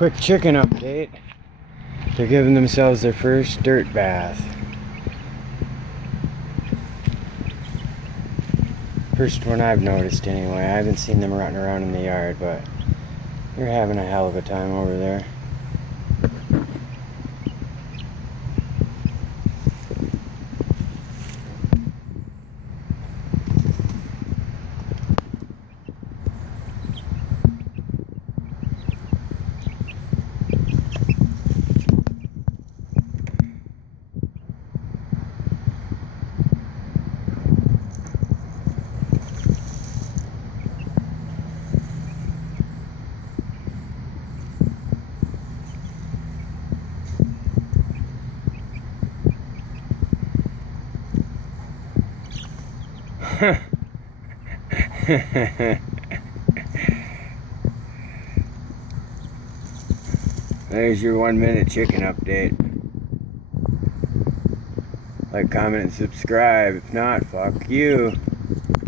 Quick chicken update. They're giving themselves their first dirt bath. First one I've noticed anyway. I haven't seen them running around in the yard, but they're having a hell of a time over there. There's your 1-minute chicken update. Like, comment, and subscribe. If not, fuck you.